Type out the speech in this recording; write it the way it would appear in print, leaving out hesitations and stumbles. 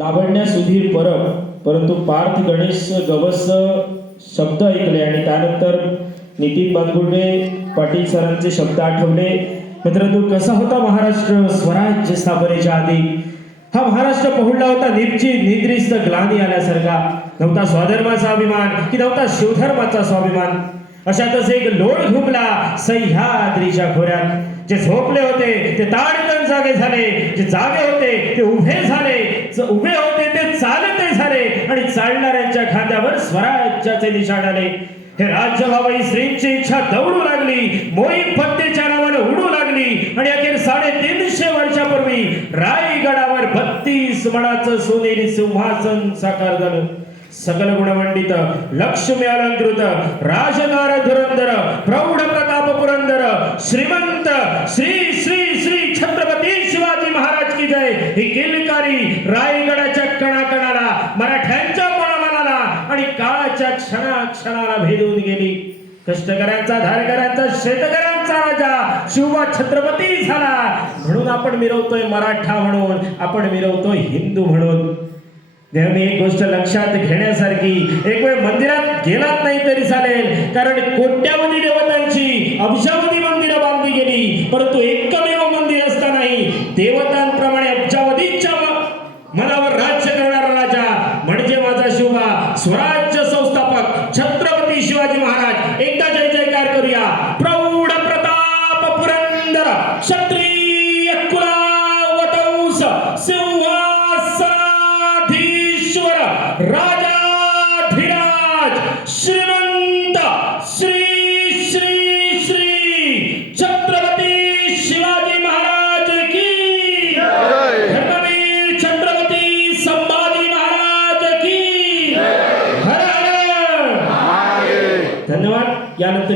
लावण्या सुधीर परब, परंतु पार्थ गणेश गवस शब्द ऐकले आणि त्यानंतर नितीन बांगुर्डे पाटील सरांचे शब्द आठवले. मित्रांनो, कसा होता महाराष्ट्र स्वराज्य स्थापनेच्या आधी? हा महाराष्ट्र पहुडला होता निर्जीव निद्रिस्त ग्लानी आल्यासारखा. नव्हता स्वधर्माचा अभिमान की नव्हता शिवधर्माचा स्वाभिमान. अशातच एक लोळ घुमला सह्याद्रीच्या खोऱ्यात. जे झोपले होते ते ताडकन जागे झाले, जे जागे होते ते उभे झाले, जे उभे होते ते चालते झाले आणि चालणाऱ्यांच्या खांद्यावर स्वराज्याचे निशाण आले. हे राज्य व्हावं श्रींची इच्छा दौडू लागली, मोहीम फत्तेच्या नावाने उडू लागली आणि अखेर 350 वर्षापूर्वी रायगडावर 32 मणाचं सोनेरी सिंहासन साकार झालं. सकल गुणमंडित लक्ष्मी अलंकृत राजदार धुरंधर प्रौढ प्रताप पुरंदर श्रीमंत श्री श्री श्री छत्रपती शिवाजी महाराज की जय ही किलकारी रायगडाच्या कणाकणाला, मराठ्यांच्या मनोमनाला आणि काळाच्या क्षणाक्षणाला भेदून गेली. कष्टकऱ्यांचा, धारकऱ्यांचा, शेतकऱ्यांचा राजा शिवबा छत्रपती झाला. म्हणून आपण मिरवतोय मराठा म्हणून, आपण मिरवतोय हिंदू म्हणून. नेहमी एक गोष्ट लक्षात घेण्यासारखी, एक वेळ मंदिरात गेलात नाही तरी चालेल, कारण कोट्यावधी देवतांची अब्जावधी मंदिरं बांधली गेली, परंतु एकमेव मंदिर असतानाही देवतांप्रमाणे अब्जावधीच्या मनावर राज्य करणारा राजा म्हणजे माझा शिवबा, स्वराज्य संस्थापक छत्रपती शिवाजी महाराज. एकदा जय जयकार करूया. प्रौढ प्रताप पुरंदर क्षत्रिय कुलावतंस राजाधिराज श्रीमंत श्री श्री श्री छत्रपती शिवाजी महाराज की धर्मवीर छत्रपती संभाजी महाराज की हर हर. धन्यवाद. यानंतर